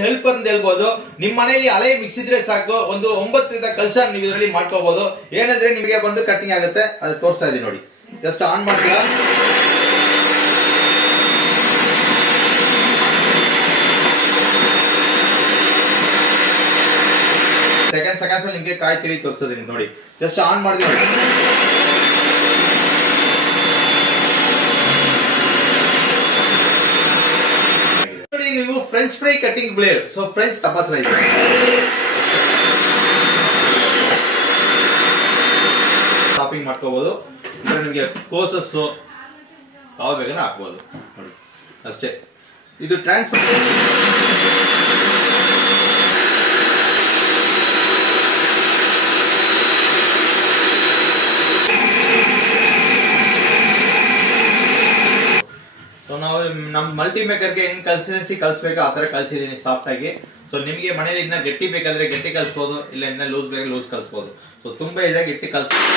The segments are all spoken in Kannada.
ಹೆಲ್ಪರ್ ಅಂತ ಹೇಳ್ಬೋದು. ನಿಮ್ಮ ಮನೆಯಲ್ಲಿ ಹಳೆ ಮಿಕ್ಸಿ ಇದ್ರೆ ಸಾಕು, ಒಂದು 9 ಕೆಲಸ ನೀವು ಇದರಲ್ಲಿ ಮಾಡ್ಕೋಬಹುದು. ಏನಂದ್ರೆ ನಿಮಗೆ ಬಂದು ಕಟ್ಟಿಂಗ್ ಆಗುತ್ತೆ, ಅದು ತೋರಿಸ್ತಾ ಇದೀನಿ ನೋಡಿ. ಜಸ್ಟ್ ಆನ್ ಮಾಡ್ತೀರಾ, ಸೆಕೆಂಡ್ಸ್ ಅಲ್ಲಿ ನಿಮಗೆ ಕಾಯಿ ತಿರಿ ತೋರಿಸೋದೀನಿ ನೋಡಿ. ಜಸ್ಟ್ ಆನ್ ಮಾಡಿದೀನಿ ನೋಡಿ. ನೀವು French fry cutting blade, so French ತಪಾಸ್ ರೈಸ್ ಚಾಪಿಂಗ್ ಮಾಡ್ಕೋಬಹುದು. ನಿಮಗೆ ಕೋಸಸ್ ಯಾವ ಬೇಗನ ಹಾಕ್ಬೋದು ನೋಡಿ, ಅಷ್ಟೇ. ಇದು ಟ್ರಾನ್ಸ್ಫರ್ ನಾವು ನಮ್ಮ ಮಲ್ಟಿ ಮೇಕರ್ಗೆ ಹೆಂಗ್ ಕನ್ಸಿಸ್ಟೆನ್ಸಿ ಕಲ್ಸ್ಬೇಕು ಆ ತರ ಕಲ್ಸಿದೀನಿ ಸಾಫ್ಟ್ ಆಗಿ. ಸೊ ನಿಮಗೆ ಮನೇಲಿ ಇನ್ನ ಗಟ್ಟಿ ಬೇಕಾದ್ರೆ ಗಟ್ಟಿ ಕಲ್ಸ್ಬೋದು, ಇಲ್ಲ ಇನ್ನ ಲೂಸ್ ಬೇಕಾದ್ರೆ ಲೂಸ್ ಕಲ್ಸ್ಬೋದು. ಸೊ ತುಂಬಾ ಈಸಿಯಾಗಿ ಗಟ್ಟಿ ಕಲ್ಸ್ಬೋದು.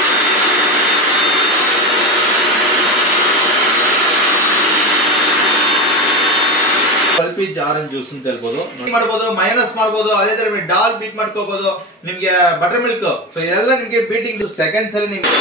ಪಲ್ಪಿ ಆರೆಂಜ್ ಜ್ಯೂಸ್ ಅಂತ ಹೇಳ್ಬೋದು, ಮಾಡಬಹುದು. ಮಯೋನಸ್ ಮಾಡಬಹುದು, ಅದೇ ತರ ಡಾಲ್ ಬೀಟ್ ಮಾಡ್ಕೋಬಹುದು. ನಿಮ್ಗೆ ಬಟರ್ ಮಿಲ್ಕ್, ಸೊ ಇದೆಲ್ಲ ನಿಮ್ಗೆ ಬೀಟಿಂಗ್ ಸೆಕೆಂಡ್ಸ್ ಅಲ್ಲಿ ನಿಮ್ಗೆ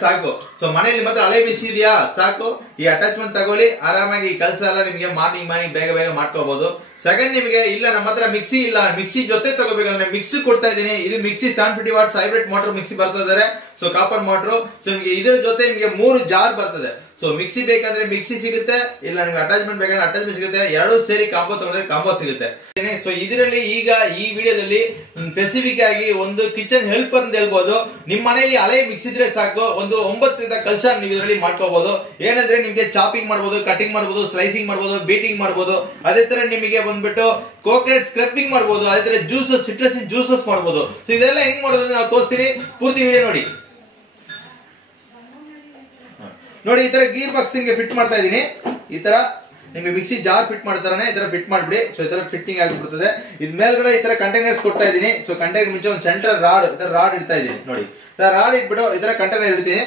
ಸಾಕು. ಸೊ ಮನೆಯಲ್ಲಿ ಮಾತ್ರ ಹಳೆ ಮಿಕ್ಸಿ ಇದೆಯಾ ಸಾಕು, ಈ ಅಟ್ಯಾಚ್ಮೆಂಟ್ ತಗೊಳ್ಳಿ, ಆರಾಮಾಗಿ ಈ ಕೆಲಸ ಎಲ್ಲ ನಿಮ್ಗೆ ಮಾರ್ನಿಂಗ್ ಬೇಗ ಮಾಡ್ಕೋಬಹುದು. ಸೆಕೆಂಡ್ ನಿಮಗೆ ಇಲ್ಲ ನಮ್ಮ ಹತ್ರ ಮಿಕ್ಸಿ ಇಲ್ಲ, ಮಿಕ್ಸಿ ಜೊತೆ ತಗೋಬೇಕಂದ್ರೆ ಮಿಕ್ಸಿ ಕೊಡ್ತಾ ಇದೀನಿ. ಇದು mixie 750 watts hybrid motor mixie ಬರ್ತಾ, ಸೊ ಕಾಪರ್ ಮೋಟರ್. ಸೊ ನಿಮಗೆ ಇದರ ಜೊತೆ ನಿಮಗೆ 3 ಜಾರ್ ಬರ್ತದೆ. ಸೊ ಮಿಕ್ಸಿ ಬೇಕಂದ್ರೆ ಮಿಕ್ಸಿ ಸಿಗುತ್ತೆ, ಇಲ್ಲ ನಿಮ್ಗೆ ಅಟ್ಯಾಚ್ಮೆಂಟ್ ಬೇಕಂದ್ರೆ ಅಟ್ಯಾಚ್ಮೆಂಟ್ ಸಿಗುತ್ತೆ. ಎರಡು ಸೇರಿ ಕಾಂಬೋ ತಗೊಂಡ್ರೆ ಕಾಂಬೋ ಸಿಗುತ್ತೆ. ಸೊ ಇದರಲ್ಲಿ ಈಗ ಈ ವಿಡಿಯೋದಲ್ಲಿ ಸ್ಪೆಸಿಫಿಕ್ ಆಗಿ ಒಂದು ಕಿಚನ್ ಹೆಲ್ಪರ್ ಅಂತ ಹೇಳ್ಬೋದು. ನಿಮ್ಮ ಮನೆಯಲ್ಲಿ ಹಳೆ ಮಿಕ್ಸಿ ಇದ್ರೆ ಸಾಕು, ಒಂದು 9 ಕೆಲಸ ನೀವು ಇದರಲ್ಲಿ ಮಾಡ್ಕೋಬಹುದು. ಏನಂದ್ರೆ ನಿಮ್ಗೆ ಚಾಪಿಂಗ್ ಮಾಡಬಹುದು, ಕಟಿಂಗ್ ಮಾಡಬಹುದು, ಸ್ಲೈಸಿಂಗ್ ಮಾಡಬಹುದು, ಬೀಟಿಂಗ್ ಮಾಡಬಹುದು. ಅದೇ ತರ ನಿಮಗೆ ಬಂದ್ಬಿಟ್ಟು ಕೋಕೋನಟ್ ಸ್ಕ್ರಬ್ಬಿಂಗ್ ಮಾಡಬಹುದು, ಅದೇ ತರ ಜ್ಯೂಸಸ್, ಸಿಟ್ರಸ್ ಜ್ಯೂಸಸ್ ಮಾಡಬಹುದು. ಸೊ ಇದೆಲ್ಲ ಹೆಂಗ್ ಮಾಡೋದು ನಾವು ತೋರಿಸ್ತೀನಿ, ಪೂರ್ತಿ ವಿಡಿಯೋ ನೋಡಿ. ನೋಡಿ ಈ ತರ ಗೀರ್ ಬಾಕ್ಸ್ ಗೆ ಫಿಟ್ ಮಾಡ್ತಾ ಇದೀನಿ. ಈ ತರ ನಿಮಗೆ ಮಿಕ್ಸಿ ಜಾರ್ ಫಿಟ್ ಮಾಡ್ತಾನೆ ಈ ತರ ಫಿಟ್ ಮಾಡ್ಬಿಡಿ. ಸೊ ಈ ತರ ಫಿಟ್ಟಿಂಗ್ ಆಗಿಬಿಡ್ತದೆ. ಇದ್ ಮೇಲ್ಗಡೆ ಈ ತರ ಕಂಟೈನರ್ಸ್ ಕೊಡ್ತಾ ಇದೀನಿ. ಸೊ ಕಂಟೈನರ್ ಮುಂಚೆ ಒಂದು ಸೆಂಟ್ರಲ್ ರಾಡ್ ಇಡ್ತಾ ಇದೀನಿ ನೋಡಿ. ರಾಡ್ ಇಟ್ಬಿಟ್ಟು ಈ ತರ ಕಂಟೈನರ್ ಇಡ್ತೀನಿ.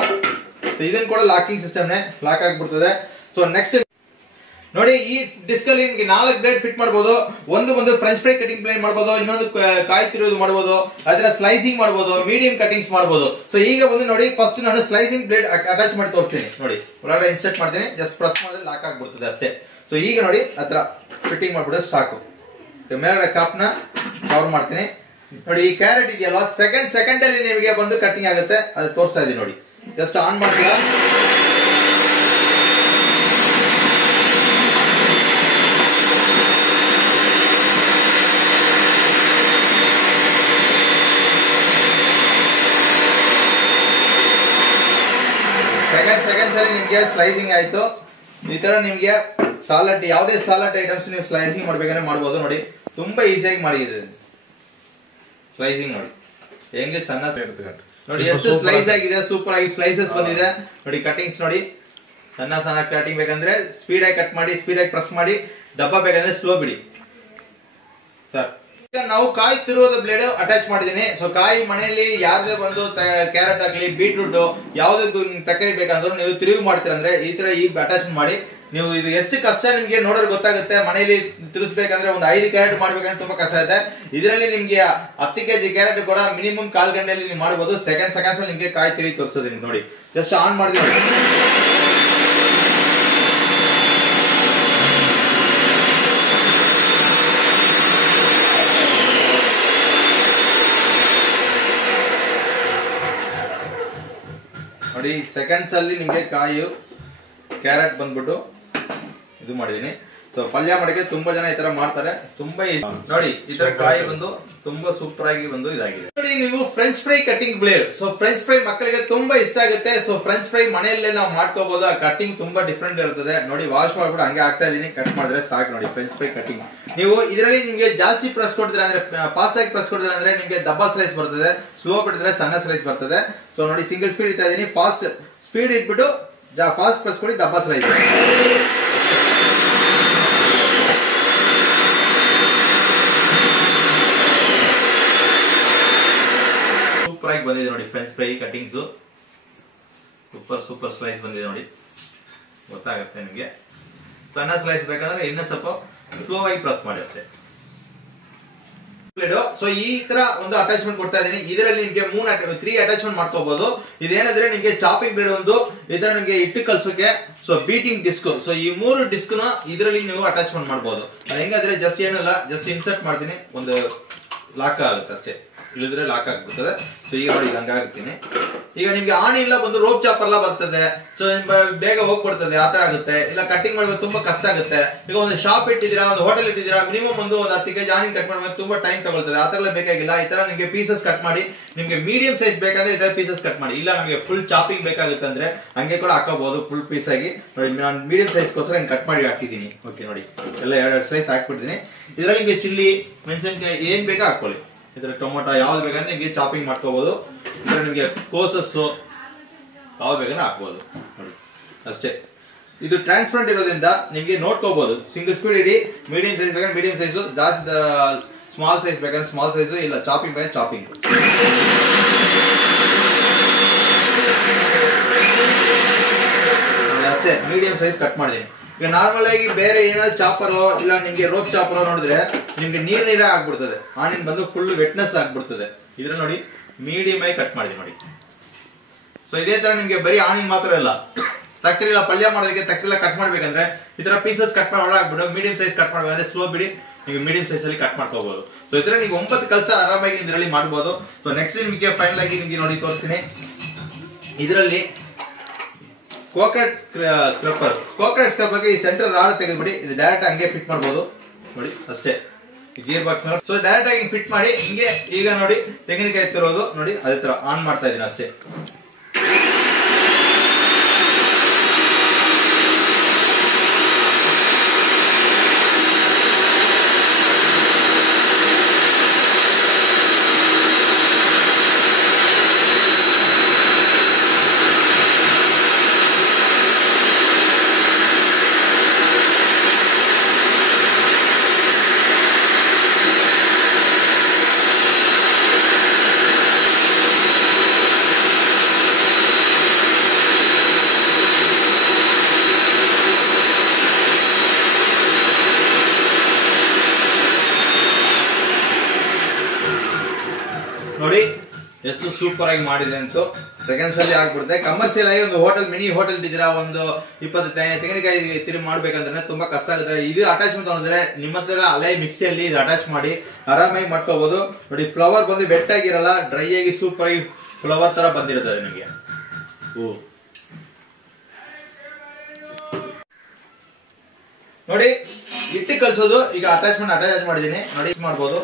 ಇದನ್ನ ಕೂಡ ಲಾಕಿಂಗ್ ಸಿಸ್ಟಮ್ ಲಾಕ್ ಆಗಿಬಿಡ್ತದೆ. ಸೊ ನೆಕ್ಸ್ಟ್ ನೋಡಿ, ಈ ಡಿಸ್ಕ್ ಅಲ್ಲಿ ನಿಮಗೆ 4 ಬ್ಲೇಡ್ ಫಿಟ್ ಮಾಡಬಹುದು. ಒಂದು ಫ್ರೆಂಚ್ ಫ್ರೈ ಕಟಿಂಗ್ ಬ್ಲೇಡ್ ಮಾಡಬಹುದು, ಇನ್ನೊಂದು ಕಾಯಿ ತಿರುವುದು ಮಾಡಬಹುದು, ಅದರ ಸ್ಲೈಸಿಂಗ್ ಮಾಡಬಹುದು, ಮೀಡಿಯಂ ಕಟಿಂಗ್ಸ್ ಮಾಡಬಹುದು. ಸೊ ಈಗ ಒಂದು ನೋಡಿ, ಫಸ್ಟ್ ನಾನು ಸ್ಲೈಸಿಂಗ್ ಬ್ಲೇಡ್ ಅಟ್ಯಾಚ್ ಮಾಡಿ ತೋರಿಸ್ತೀನಿ ನೋಡಿ. ಒಳಗಡೆ ಇನ್ಸರ್ಟ್ ಮಾಡ್ತೀನಿ, ಜಸ್ಟ್ ಪ್ರೆಸ್ ಮಾಡಿದ್ರೆ ಲಾಕ್ ಆಗ್ಬಿಡ್ತದೆ ಅಷ್ಟೇ. ಸೊ ಈಗ ನೋಡಿ ಹತ್ರ ಫಿಟ್ಟಿಂಗ್ ಮಾಡ್ಬಿಡೋದು ಸಾಕು. ಮೇಲ್ಗಡೆ ಕಾಪ್ನ ಕವರ್ ಮಾಡ್ತೀನಿ ನೋಡಿ. ಈ ಕ್ಯಾರೆಟ್ ಇದೆಯಲ್ಲ, ಸೆಕೆಂಡ್ ಅಲ್ಲಿ ನಿಮಗೆ ಬಂದು ಕಟಿಂಗ್ ಆಗುತ್ತೆ, ಅದು ತೋರಿಸ್ತಾ ಇದೀನಿ ನೋಡಿ. ಜಸ್ಟ್ ಆನ್ ಮಾಡ್ತೀರಾ, ಸೆಕೆಂಡ್ಸ್ ಅಲ್ಲಿ ನಿಮ್ಗೆ ಸ್ಲೈಸಿಂಗ್ ಆಯ್ತು. ಈ ತರ ನಿಮ್ಗೆ ಸಾಲಡ್, ಯಾವುದೇ ಸಾಲಡ್ ಐಟಮ್ಸ್ ನೀವು ಸ್ಲೈಸಿಂಗ್ ಮಾಡ್ಬೇಕಂದ್ರೆ ಮಾಡಬಹುದು ನೋಡಿ. ತುಂಬಾ ಈಸಿಯಾಗಿ ಮಾಡಿದೆ ಸ್ಲೈಸಿಂಗ್ ನೋಡಿ. ಹೆಂಗೆ ಸಣ್ಣ ನೋಡಿ, ಎಷ್ಟು ಸ್ಲೈಸ್ ಆಗಿದೆ, ಸೂಪರ್ ಆಗಿ ಸ್ಲೈಸಸ್ ಬಂದಿದೆ ನೋಡಿ. ಕಟಿಂಗ್ಸ್ ನೋಡಿ, ಸಣ್ಣ ಕಟಿಂಗ್ ಬೇಕಂದ್ರೆ ಸ್ಪೀಡ್ ಆಗಿ ಕಟ್ ಮಾಡಿ, ಸ್ಪೀಡ್ ಆಗಿ ಪ್ರೆಸ್ ಮಾಡಿ. ಡಬ್ಬ ಬೇಕಂದ್ರೆ ಸ್ಲೋ ಬಿಡಿ ಸರ್. ಈಗ ನಾವು ಕಾಯಿ ತಿರುವುದ ಬ್ಲೇಡ್ ಅಟ್ಯಾಚ್ ಮಾಡಿದೀನಿ. ಸೊ ಕಾಯಿ ಮನೆಯಲ್ಲಿ ಯಾವ್ದೇ ಬಂದು ಕ್ಯಾರೆಟ್ ಆಗ್ಲಿ, ಬೀಟ್ರೂಟ್ ಯಾವ್ದು ತರಕಾರಿ ಬೇಕಂದ್ರು ನೀವು ತಿರುವು ಮಾಡ್ತೀರಂದ್ರೆ ಈ ತರ ಈ ಅಟ್ಯಾಚ್ಮೆಂಟ್ ಮಾಡಿ. ನೀವು ಇದು ಎಷ್ಟು ಕಷ್ಟ ನಿಮ್ಗೆ ನೋಡೋರು ಗೊತ್ತಾಗುತ್ತೆ. ಮನೆಯಲ್ಲಿ ತಿರುಗಿಸ್ಬೇಕಂದ್ರೆ ಒಂದು 5 ಕ್ಯಾರೆಟ್ ಮಾಡ್ಬೇಕಂದ್ರೆ ತುಂಬಾ ಕಷ್ಟ ಇದೆ. ಇದರಲ್ಲಿ ನಿಮ್ಗೆ 10 kg ಕ್ಯಾರೆಟ್ ಕೂಡ ಮಿನಿಮಮ್ 1/4 ಗಂಟೆಯಲ್ಲಿ ನೀವು ಮಾಡಬಹುದು. ಸೆಕೆಂಡ್ಸ್ ಅಲ್ಲಿ ನಿಮ್ಗೆ ಕಾಯಿ ತಿರುಗಿ ತೋರಿಸೋದೀನಿ ನೋಡಿ. ಜಸ್ಟ್ ಆನ್ ಮಾಡಿದೀನಿ ನೋಡಿ. ಸೆಕೆಂಡ್ಸ್ ಅಲ್ಲಿ ನಿಮ್ಗೆ ಕಾಯಿ ಕ್ಯಾರೆಟ್ ಬಂದ್ಬಿಟ್ಟು ಇದು ಮಾಡಿದೀನಿ. ಸೊ ಪಲ್ಯ ಮಾಡಕ್ಕೆ ತುಂಬಾ ಜನ ಈ ತರ ಮಾಡ್ತಾರೆ, ತುಂಬಾ ನೋಡಿ. ಈ ತರ ಕಾಯಿ ಬಂದು ತುಂಬಾ ಸೂಪರ್ ಆಗಿ ಬಂದು ಇದಾಗಿದೆ ನೋಡಿ. ನೀವು French fry cutting blade, so French fry ಮಕ್ಕಳಿಗೆ ತುಂಬಾ ಇಷ್ಟ ಆಗುತ್ತೆ. ಸೊ ಫ್ರೆಂಚ್ ಫ್ರೈ ಮನೆಯಲ್ಲೇ ನಾವು ಮಾಡ್ಕೋಬಹುದು. ಆ ಕಟಿಂಗ್ ತುಂಬಾ ಡಿಫ್ರೆಂಟ್ ಇರ್ತದೆ ನೋಡಿ. ವಾಶ್ ಮಾಡ್ಬಿಟ್ಟು ಹಂಗೆ ಆಗ್ತಾ ಇದೀನಿ, ಕಟ್ ಮಾಡಿದ್ರೆ ಸಾಕು ನೋಡಿ. ಫ್ರೆಂಚ್ ಫ್ರೈ ಕಟಿಂಗ್ ನೀವು ಇದರಲ್ಲಿ ನಿಮ್ಗೆ ಜಾಸ್ತಿ ಪ್ರೆಸ್ ಕೊಡ್ತೀರಾ ಅಂದ್ರೆ, ಫಾಸ್ಟ್ ಆಗಿ ಪ್ರೆಸ್ ಕೊಡ್ತೀರಾ ಅಂದ್ರೆ ನಿಮ್ಗೆ ದಬ್ಬ ಸ್ಲೈಸ್ ಬರ್ತದೆ, ಸ್ಲೋ ಬಿಟ್ಟಿದ್ರೆ ಸಣ್ಣ ಸ್ಲೈಸ್ ಬರ್ತದೆ. ಸೊ ನೋಡಿ, ಸಿಂಗಲ್ ಸ್ಪೀಡ್ ಇಡ್ತಾ ಇದೀನಿ. ಫಾಸ್ಟ್ ಸ್ಪೀಡ್ ಇಟ್ಬಿಟ್ಟು ಫಾಸ್ಟ್ ಪ್ರೆಸ್ ಕೊಡಿ, ದಬ್ಬ ಸ್ಲೈಸ್. ಸೂಪರ್ ಆಗಿ ಬಂದಿದೆ ನೋಡಿ. French fry cuttings super slice ಬಂದಿದೆ ನೋಡಿ, ಗೊತ್ತಾಗುತ್ತೆ ನಿಮಗೆ. ಸಣ್ಣ ಸ್ಲೈಸ್ ಬೇಕಂದ್ರೆ ಇನ್ನೂ ಸ್ವಲ್ಪ ಸ್ಲೋ ಆಗಿ ಪ್ರೆಸ್ ಮಾಡಿ ಅಷ್ಟೇ. ಸೊ ಈ ತರ ಒಂದು ಅಟ್ಯಾಚ್ಮೆಂಟ್ ಕೊಡ್ತಾ ಇದೀನಿ. ಇದರಲ್ಲಿ ನಿಮಗೆ 3 ಅಟ್ಯಾಚ್ಮೆಂಟ್ ಮಾಡ್ಕೋಬಹುದು. ಇದೇನಂದ್ರೆ ನಿಮಗೆ ಚಾಪಿಂಗ್ ಬ್ಲೇಡ್ ಒಂದು, ಇದರ ನಿಮಗೆ ಇಟ್ಟು ಕಲ್ಸೋಕೆ, ಸೊ ಬೀಟಿಂಗ್ ಡಿಸ್ಕ್, ಸೊ ಈ 3 ಡಿಸ್ಕ್ ನ ಇದರಲ್ಲಿ ನೀವು ಅಟ್ಯಾಚ್ಮೆಂಟ್ ಮಾಡಬಹುದು. ಹೆಂಗಂದ್ರೆ ಜಸ್ಟ್ ಏನಿಲ್ಲ, ಜಸ್ಟ್ ಇನ್ಸರ್ಟ್ ಮಾಡ್ತೀನಿ, ಒಂದು ಲಾಕ್ ಆಗುತ್ತೆ ಅಷ್ಟೇ, ಇಳಿದ್ರೆ ಲಾಕ್ ಆಗ್ಬಿಡ್ತದೆ. ಸೊ ಈಗ ನೋಡಿ ಹಂಗಾಗ್ತೀನಿ. ಈಗ ನಿಮ್ಗೆ ಆಣಿ ಇಲ್ಲ ಬಂದು ರೋಪ್ ಚಾಪರ್ ಎಲ್ಲ ಬರ್ತದೆ, ಸೊ ಬೇಗ ಹೋಗ್ಬಿಡ್ತದೆ, ಆತರ ಆಗುತ್ತೆ. ಇಲ್ಲ ಕಟ್ಟಿಂಗ್ ಮಾಡೋದು ತುಂಬಾ ಕಷ್ಟ ಆಗುತ್ತೆ. ಈಗ ಒಂದು ಶಾಪ್ ಇಟ್ಟಿದ್ದೀರಾ, ಒಂದು ಹೋಟೆಲ್ ಇಟ್ಟಿದ್ದೀರಾ, ಮಿನಿಮಮ್ ಒಂದು 10 kg ಆಣಿ ಕಟ್ ಮಾಡುವಾಗ ತುಂಬಾ ಟೈಮ್ ತಗೊಳ್ತದೆ. ಆ ತರ ಬೇಕಾಗಿಲ್ಲ. ಈ ತರ ನಿಮ್ಗೆ ಪೀಸಸ್ ಕಟ್ ಮಾಡಿ, ನಿಮ್ಗೆ ಮೀಡಿಯಂ ಸೈಜ್ ಬೇಕಂದ್ರೆ ಈ ತರ ಪೀಸಸ್ ಕಟ್ ಮಾಡಿ. ಇಲ್ಲ ನಮಗೆ ಫುಲ್ ಚಾಪಿಂಗ್ ಬೇಕಾಗುತ್ತೆ ಅಂದ್ರೆ ಹಂಗೆ ಕೂಡ ಹಾಕೋಬಹುದು, ಫುಲ್ ಪೀಸ್ ಆಗಿ. ನೋಡಿ ನಾನು ಮೀಡಿಯಂ ಸೈಜ್ ಗೋಸ್ಕರ ಹಿಂಗೆ ಕಟ್ ಮಾಡಿ ಹಾಕಿದ್ದೀನಿ. ಓಕೆ ನೋಡಿ, ಎಲ್ಲ 2 ಸ್ಲೈಸ್ ಹಾಕ್ಬಿಡ್ತೀನಿ. ಇದ್ರಲ್ಲಿ ನಿಮ್ಗೆ ಚಿಲ್ಲಿ, ಮೆಣಸಿನಕಾಯಿ ಏನ್ ಬೇಕಾ ಹಾಕೊಳ್ಳಿ. ಇದ್ರ ಟೊಮೊಟೊ ಯಾವ್ದು ಬೇಕಂದ್ರೆ ನಿಮ್ಗೆ ಚಾಪಿಂಗ್ ಮಾಡ್ಕೋಬಹುದು. ಇದ್ರ ನಿಮ್ಗೆ ಕೋಸಸ್ಸು ಯಾವ್ದು ಬೇಕಂದ್ರೆ ಹಾಕ್ಬೋದು ನೋಡಿ ಅಷ್ಟೇ. ಇದು ಟ್ರಾನ್ಸ್ಪರೆಂಟ್ ಇರೋದ್ರಿಂದ ನಿಮ್ಗೆ ನೋಡ್ಕೋಬಹುದು. ಸಿಂಗಲ್ ಸ್ಪೀಡ್ ಇಡಿ, ಮೀಡಿಯಂ ಸೈಜ್ ಬೇಕಂದ್ರೆ ಮೀಡಿಯಂ ಸೈಜು, ಜಾಸ್ತಿ ಸ್ಮಾಲ್ ಸೈಜ್ ಬೇಕಂದ್ರೆ ಸ್ಮಾಲ್ ಸೈಜು, ಇಲ್ಲ ಚಾಪಿಂಗ್ ಬೇಕಂದ್ರೆ ಚಾಪಿಂಗ್. ಅಷ್ಟೇ, ಮೀಡಿಯಂ ಸೈಜ್ ಕಟ್ ಮಾಡಿದೀನಿ. ಈಗ ನಾರ್ಮಲ್ ಆಗಿ ಬೇರೆ ಏನಾದ್ರು ಚಾಪರೋ ಇಲ್ಲ ನಿಮ್ಗೆ ರೋಪ್ ಚಾಪರೋ ನೋಡಿದ್ರೆ ನಿಮ್ಗೆ ನೀರ ಆಗ್ಬಿಡ್ತದೆ, ಆನಿನ್ ಬಂದು ಫುಲ್ ವೆಟ್ನೆಸ್ ಆಗ್ಬಿಡ್ತದೆ. ಇದ್ರ ನೋಡಿ ಮೀಡಿಯಂ ಆಗಿ ಕಟ್ ಮಾಡಿದೀನಿ ನೋಡಿ. ಸೊ ಇದೇ ತರ ನಿಮ್ಗೆ ಬರೀ ಆನಿನ್ ಮಾತ್ರ ಇಲ್ಲ, ತಕ್ಕರಿಲ್ಲ ಪಲ್ಯ ಮಾಡೋದಕ್ಕೆ ತಕ್ಕರಿಲ್ಲ ಕಟ್ ಮಾಡ್ಬೇಕಂದ್ರೆ ಈ ತರ ಪೀಸಸ್ ಕಟ್ ಮಾಡಿ ಒಳಗಾಗ್ಬಿಟ್ಟು ಮೀಡಿಯಂ ಸೈಜ್ ಕಟ್ ಮಾಡ್ಬೇಕಂದ್ರೆ ಸ್ಲೋ ಬಿಡಿ, ನೀವು ಮೀಡಿಯಂ ಸೈಜ್ ಅಲ್ಲಿ ಕಟ್ ಮಾಡ್ಕೋಬಹುದು. ಸೊ ಇದ್ರ ನೀವು 9 ಕೆಲಸ ಆರಾಮಾಗಿ ಇದರಲ್ಲಿ ಮಾಡಬಹುದು. ಸೊ ನೆಕ್ಸ್ಟ್ ನಿಮ್ಗೆ ಫೈನಲ್ ಆಗಿ ನಿಮ್ಗೆ ನೋಡಿ ತೋರಿಸ್ತೀನಿ. ಇದರಲ್ಲಿ ಕೋಕಟ್ ಸ್ಕ್ರಬ್ಬರ್ ಈ ಸೆಂಟರ್ ರಾಡ್ ತೆಗೆದ್ಬಿಡಿ, ಇದು ಡೈರೆಕ್ಟ್ ಹಂಗೆ ಫಿಟ್ ಮಾಡಬಹುದು ನೋಡಿ ಅಷ್ಟೇ. ಗೇರ್ ಬಾಕ್ಸ್ ಮೇಲೆ ಸೊ ಡೈರೆಕ್ಟ್ ಆಗಿ ಫಿಟ್ ಮಾಡಿ ಹಿಂಗೆ. ಈಗ ನೋಡಿ ತೆಂಗಿನಕಾಯಿ ತಿರೋದು ನೋಡಿ ಅದೇ ತರ ಆನ್ ಮಾಡ್ತಾ ಇದೀನಿ ಅಷ್ಟೇ. ನೋಡಿ ಎಷ್ಟು ಸೂಪರ್ ಆಗಿ ಮಾಡಿದೆ ಅಂತ ಸೆಕೆಂಡ್ಸ್ ಅಲ್ಲಿ ಆಗ್ಬಿಡುತ್ತೆ. ಕಮರ್ಷಿಯಲ್ ಆಗಿ ಒಂದು ಹೋಟೆಲ್, ಮಿನಿ ಹೋಟೆಲ್ ಇದ್ದೀರಾ, ಒಂದು 20 ತೆಂಗಿನಕಾಯಿ ತಿರುಗಿ ಮಾಡ್ಬೇಕಂದ್ರೆ ತುಂಬಾ ಕಷ್ಟ ಆಗುತ್ತೆ. ಇದು ಅಟ್ಯಾಚ್ಮೆಂಟ್ ಅಂದ್ರೆ ನಿಮ್ಮ ಹತ್ರ ಅಲೆ ಮಿಕ್ಸಿಯಲ್ಲಿ ಇದು ಅಟ್ಯಾಚ್ ಮಾಡಿ ಆರಾಮಾಗಿ ಮಾಡ್ಕೋಬಹುದು. ನೋಡಿ ಫ್ಲವರ್ ಬಂದು ಬೆಟ್ಟಾಗಿರಲ್ಲ, ಡ್ರೈ ಆಗಿ ಸೂಪರ್ ಆಗಿ ಫ್ಲವರ್ ತರ ಬಂದಿರುತ್ತೆ ನಿಮಗೆ. ನೋಡಿ ಇಟ್ಟು ಕಲ್ಸೋದು. ಈಗ ಅಟ್ಯಾಚ್ ಮಾಡಿದೀನಿ ನೋಡಿ, ಮಾಡ್ಬೋದು.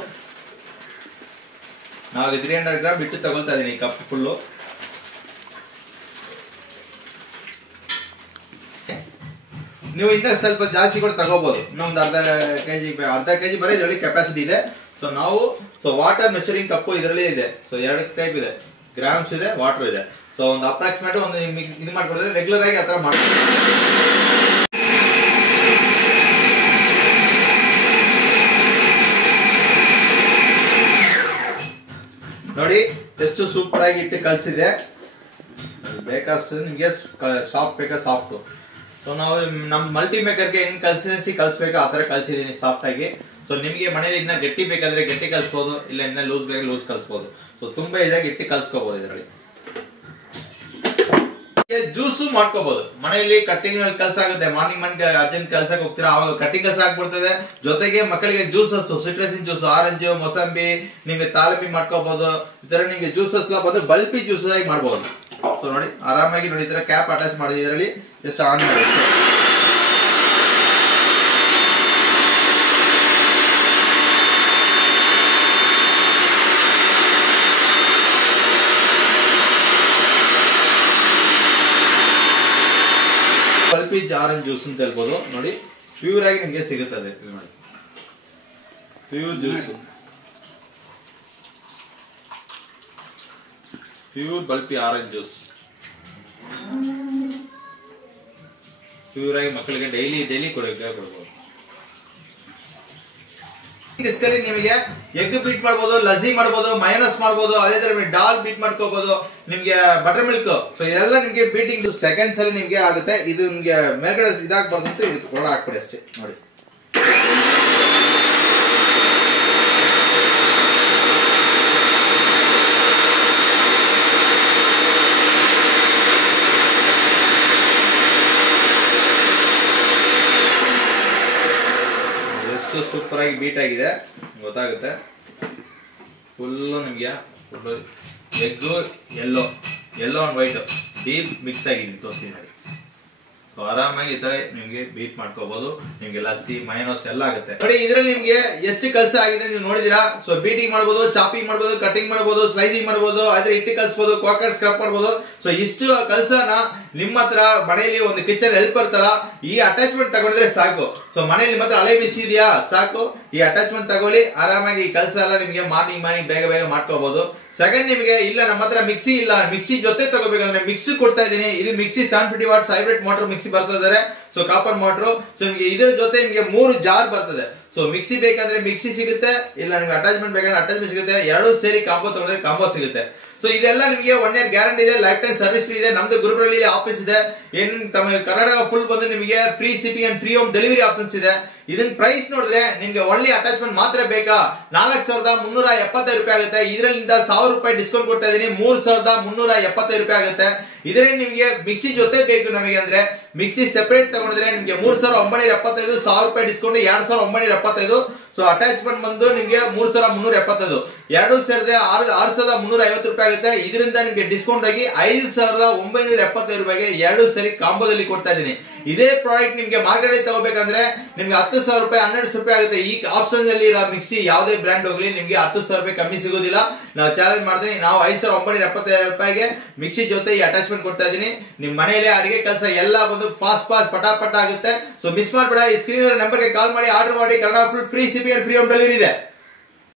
ನಾವು 300 ಗ್ರಾಮ್ ಬಿಟ್ಟು ತಗೊಳ್ತಾ ಇದೀನಿ ಕಪ್ ಫುಲ್ಲು. ನೀವು ಇನ್ನ ಸ್ವಲ್ಪ ಜಾಸ್ತಿ ಕೂಡ ತಗೋಬಹುದು, ಇನ್ನೊಂದು ಅರ್ಧ ಕೆಜಿ ಬರೀ ಇದರಲ್ಲಿ ಕೆಪಾಸಿಟಿ ಇದೆ. ಸೊ ವಾಟರ್ ಮೆಷರಿಂಗ್ ಕಪ್ಪು ಇದರಲ್ಲಿ ಇದೆ. ಸೊ 2 ಟೈಪ್ ಇದೆ, ಗ್ರಾಮ್ಸ್ ಇದೆ, ವಾಟರ್ ಇದೆ. ಸೊ ಒಂದು ಅಪ್ರಾಕ್ಸಿಮೇಟ್ ಒಂದು ಇದು ಮಾಡ್ಕೊಡಿದ್ರೆ ರೆಗ್ಯುಲರ್ ಆಗಿ ಆತರ ಮಾಡಿ ನೋಡಿ ಎಷ್ಟು ಸೂಪರ್ ಆಗಿ ಇಟ್ಟು ಕಲ್ಸಿದೆ. ಬೇಕಾಷ್ಟು ನಿಮ್ಗೆ ಸಾಫ್ಟ್ ಬೇಕಾ ಸಾಫ್ಟ್. ಸೊ ನಾವು ನಮ್ ಮಲ್ಟಿ ಮೇಕರ್ಗೆ ಹೆಂಗ್ ಕನ್ಸಿಸ್ಟೆನ್ಸಿ ಕಲ್ಸ್ಬೇಕು ಆ ತರ ಕಲ್ಸಿದೀನಿ ಸಾಫ್ಟ್ ಆಗಿ. ಸೊ ನಿಮ್ಗೆ ಮನೇಲಿ ಇನ್ನ ಗಟ್ಟಿ ಬೇಕಾದ್ರೆ ಗಟ್ಟಿ ಕಲ್ಸ್ಬೋದು, ಇಲ್ಲ ಇನ್ನ ಲೂಸ್ ಬೇಕಾದ್ರೆ ಲೂಸ್ ಕಲ್ಸ್ಬೋದು. ಸೊ ತುಂಬಾ ಈಸಿಯಾಗಿ ಇಟ್ಟು ಕಲ್ಸ್ಕೋಬಹುದು. ಇದರಲ್ಲಿ ಜ್ಯೂಸ್ ಮಾಡ್ಕೋಬಹುದು ಮನೆಯಲ್ಲಿ. ಕಟ್ಟಿಂಗ್ ಕಲ್ಸಾಗುತ್ತೆ, ಮಾರ್ನಿಂಗ್ ಅರ್ಜೆಂಟ್ ಕಲ್ಸಕ್ ಹೋಗ್ತೀರಾ ಅವಾಗ ಕಟ್ಟಿಂಗ್ ಕಲ್ಸ ಆಗ್ಬಿಡ್ತದೆ. ಜೊತೆಗೆ ಮಕ್ಕಳಿಗೆ ಜ್ಯೂಸಸ್, ಸಿಟ್ರಸಿನ್ ಜ್ಯೂಸ್, ಆರೆಂಜ್, ಮೊಸಂಬಿ, ನಿಮ್ಗೆ ತಾಲಮಿ ಮಾಡ್ಕೋಬಹುದು. ಈ ತರ ನಿಮ್ಗೆ ಜ್ಯೂಸಸ್ ಬಂದು ಬಲ್ಪಿ ಜ್ಯೂಸಸ್ ಆಗಿ ಮಾಡಬಹುದು. ಸೊ ನೋಡಿ ಆರಾಮಾಗಿ ನೋಡಿ, ಈ ತರ ಕ್ಯಾಪ್ ಅಟ್ಯಾಚ್ ಮಾಡಿ ಇದರಲ್ಲಿ ಜಸ್ಟ್ ಆನ್ ಮಾಡಿ. ಪಲ್ಪಿ ಆರೆಂಜ್ ಜ್ಯೂಸ್ ಅಂತ ಹೇಳ್ಬೋದು ನೋಡಿ, ಪ್ಯೂರ್ ಆಗಿ ನಿಮ್ಗೆ ಸಿಗುತ್ತದೆ ನೋಡಿ, pure juice, pure pulpy orange juice. Pure ಆಗಿ ಮಕ್ಕಳಿಗೆ ಡೈಲಿ ಕೊಡಬಹುದು. ಡಿಸ್ಕಲ್ಲಿ ನಿಮಗೆ ಎಗ್ ಬೀಟ್ ಮಾಡಬಹುದು, ಲಸ್ಸಿ ಮಾಡಬಹುದು, ಮಯೋನಸ್ ಮಾಡಬಹುದು, ಅದೇ ತರ ಡಾಲ್ ಬೀಟ್ ಮಾಡ್ಕೋಬಹುದು, ನಿಮ್ಗೆ ಬಟರ್ ಮಿಲ್ಕ್. ಸೊ ಇದೆಲ್ಲ ನಿಮ್ಗೆ ಬೀಟಿಂಗ್ ಸೆಕೆಂಡ್ಸ್ ಅಲ್ಲಿ ನಿಮ್ಗೆ ಆಗುತ್ತೆ. ಇದು ನಿಮ್ಗೆ ಮೇಲ್ಗಡೆ ಇದಾಗಬಾರ್ದು ಅಂತ ಇದಕ್ಕೆ ಒಳ ಹಾಕ್ಬಿಡಿ ಅಷ್ಟೇ ನೋಡಿ. ಸೂಪರ್ ಆಗಿ ಬೀಟ್ ಆಗಿದೆ ಗೊತ್ತಾಗುತ್ತೆ. ಫುಲ್ಲು ನಿಮ್ಗೆ egg yellow and white deep mix ಆಗಿದೆ ತೋರಿಸ್ತೀನಿ. ಆರಾಮಾಗಿ ಈ ತರ ನಿಮ್ಗೆ ಬೀಟ್ ಮಾಡ್ಕೋಬಹುದು. ನಿಮ್ಗೆ ಲಸ್ಸಿ ಮಯೋನಸ್ ಎಲ್ಲ ಆಗುತ್ತೆ ನೋಡಿ. ಇದ್ರಲ್ಲಿ ನಿಮ್ಗೆ ಎಷ್ಟು ಕೆಲಸ ಆಗಿದೆ ನೀವು ನೋಡಿದಿರಾ. ಸೊ ಬೀಟಿಂಗ್ ಮಾಡಬಹುದು, ಚಾಪಿಂಗ್ ಮಾಡಬಹುದು, ಕಟಿಂಗ್ ಮಾಡಬಹುದು, ಸ್ಲೈಸಿಂಗ್ ಮಾಡಬಹುದು, ಆದ್ರೆ ಹಿಟ್ಟು ಕಲ್ಸಬಹುದು, ಕಾಕರ್ ಸ್ಕ್ರಬ್ ಮಾಡಬಹುದು. ಸೊ ಇಷ್ಟು ಕೆಲಸನ ನಿಮ್ಮ ಹತ್ರ ಮನೆಯಲ್ಲಿ ಒಂದು ಕಿಚನ್ ಹೆಲ್ಪರ್ ತರ ಈ ಅಟ್ಯಾಚ್ಮೆಂಟ್ ತಗೊಂಡ್ರೆ ಸಾಕು. ಸೊ ಮನೇಲಿ ನಿಮ್ಮ ಹತ್ರ ಹಳೆ ಮಿಕ್ಸಿ ಇದೆಯಾ, ಸಾಕು ಈ ಅಟ್ಯಾಚ್ಮೆಂಟ್ ತಗೊಳ್ಳಿ. ಆರಾಮಾಗಿ ಈ ಕೆಲಸ ಎಲ್ಲ ನಿಮ್ಗೆ ಮಾರ್ನಿಂಗ್ ಬೇಗ ಮಾಡ್ಕೋಬಹುದು. ಸೆಕೆಂಡ್ ನಿಮ್ಗೆ ಇಲ್ಲ ನಮ್ಮ ಹತ್ರ ಮಿಕ್ಸಿ ಇಲ್ಲ, ಮಿಕ್ಸಿ ಜೊತೆ ತಗೋಬೇಕಂದ್ರೆ ಮಿಕ್ಸಿ ಕೊಡ್ತಾ ಇದೀನಿ. ಇದು mixie 750 watts hybrid motor mixie ಬರ್ತಿದ್ದಾರೆ. So copper motor. ಸೊ ನಿಮ್ಗೆ ಇದ್ರ ಜೊತೆ ನಿಮ್ಗೆ 3 ಜಾರ್ ಬರ್ತದೆ. ಸೊ ಮಿಕ್ಸಿ ಬೇಕಂದ್ರೆ ಮಿಕ್ಸಿ ಸಿಗುತ್ತೆ, ಇಲ್ಲ ನಿಮ್ಗೆ ಅಟ್ಯಾಚ್ಮೆಂಟ್ ಬೇಕಂದ್ರೆ ಅಟ್ಯಾಚ್ಮೆಂಟ್ ಸಿಗುತ್ತೆ. ಎರಡು ಸೇರಿ ಕಾಂಬೋ ತಗೊಂಡ್ರೆ ಕಾಂಬೋ ಸಿಗುತ್ತೆ. ಸೊ ಇದೆಲ್ಲ ನಿಮಗೆ 1 year ಗ್ಯಾರಂಟಿ ಇದೆ, ಲೈಫ್ ಟೈಮ್ ಸರ್ವಿಸ್ ಫ್ರೀ ಇದೆ. ನಮ್ದು ಗುರುಗಳಲ್ಲಿ ಆಫೀಸ್ ಇದೆ. ಏನ್ ತಮ್ಮ ಕರ್ನಾಟಕ ಫುಲ್ ಬಂದು ನಿಮಗೆ free shipping and free home delivery options ಇದೆ. ಇದನ್ನ ಪ್ರೈಸ್ ನೋಡಿದ್ರೆ ನಿಮ್ಗೆ ಒಳ್ಳೆ ಅಟ್ಯಾಚ್ಮೆಂಟ್ ಮಾತ್ರ ಬೇಕಾ 4375 ರೂಪಾಯಿ ಆಗುತ್ತೆ. ಇದರಿಂದ 1000 ರೂಪಾಯಿ ಡಿಸ್ಕೌಂಟ್ ಕೊಡ್ತಾ ಇದೀನಿ, 3375 ರೂಪಾಯಿ ಆಗುತ್ತೆ. ಇದ್ರೆ ನಿಮ್ಗೆ ಮಿಕ್ಸಿ ಜೊತೆ ಬೇಕು ನಮಗೆ ಅಂದ್ರೆ ಮಿಕ್ಸಿ ಸೆಪರೇಟ್ ತಗೊಂಡ್ರೆ ನಿಮ್ಗೆ 3975, 1000 ರೂಪಾಯಿ ಡಿಸ್ಕೌಂಟ್ 2975. ಸೊ ಅಟ್ಯಾಚ್ಮೆಂಟ್ ಬಂದು ನಿಮ್ಗೆ 3375, ಎರಡು ಸೇರಿದ್ರೆ 6350 ರೂಪಾಯಿ ಆಗುತ್ತೆ. ಇದರಿಂದ ನಿಮ್ಗೆ ಡಿಸ್ಕೌಂಟ್ ಆಗಿ 5975 ರೂಪಾಯಿಗೆ ಎರಡು ಸರಿ ಕಾಂಬೋದಲ್ಲಿ ಕೊಡ್ತಾ ಇದೀನಿ. ಇದೇ ಪ್ರಾಡಕ್ಟ್ ನಿಮ್ಗೆ ಮಾರ್ಕೆಟ್ ತಗೋಬೇಕಂದ್ರೆ ನಿಮ್ಗೆ 10,000 ರೂಪಾಯಿ 12,000 ರೂಪಾಯಿ ಆಗುತ್ತೆ. ಈ ಆಪ್ಷನ್ ಅಲ್ಲಿ ಇರೋ ಮಿಕ್ಸಿ ಯಾವುದೇ ಬ್ರ್ಯಾಂಡ್ ಹೋಗ್ಲಿ ನಿಮ್ಗೆ 10,000 ರೂಪಾಯಿ ಕಮ್ಮಿ ಸಿಗೋದಿಲ್ಲ. ನಾವು ಚಾಲೆಂಜ್ ಮಾಡ್ತೀನಿ. ನಾವು 5975 ರೂಪಾಯಿಗೆ ಮಿಕ್ಸಿ ಜೊತೆ ಈ ಅಟ್ಯಾಚ್ಮೆಂಟ್ ಕೊಡ್ತಾ ಇದೀನಿ. ನಿಮ್ ಮನೆಯಲ್ಲಿ ಅಡಿಗೆ ಕೆಲಸ ಎಲ್ಲ ಬಂದು ಫಾಸ್ಟ್ ಪಟಾಪಟ ಆಗುತ್ತೆ. ಸೊ ಮಿಸ್ ಮಾಡ್ಬೇಡ. ಈ ಸ್ಕ್ರೀನ್ ನಂಬರ್ಗೆ ಕಾಲ್ ಮಾಡಿ ಆರ್ಡರ್ ಮಾಡಿ. Kannada full free shipping and free home delivery ಇದೆ.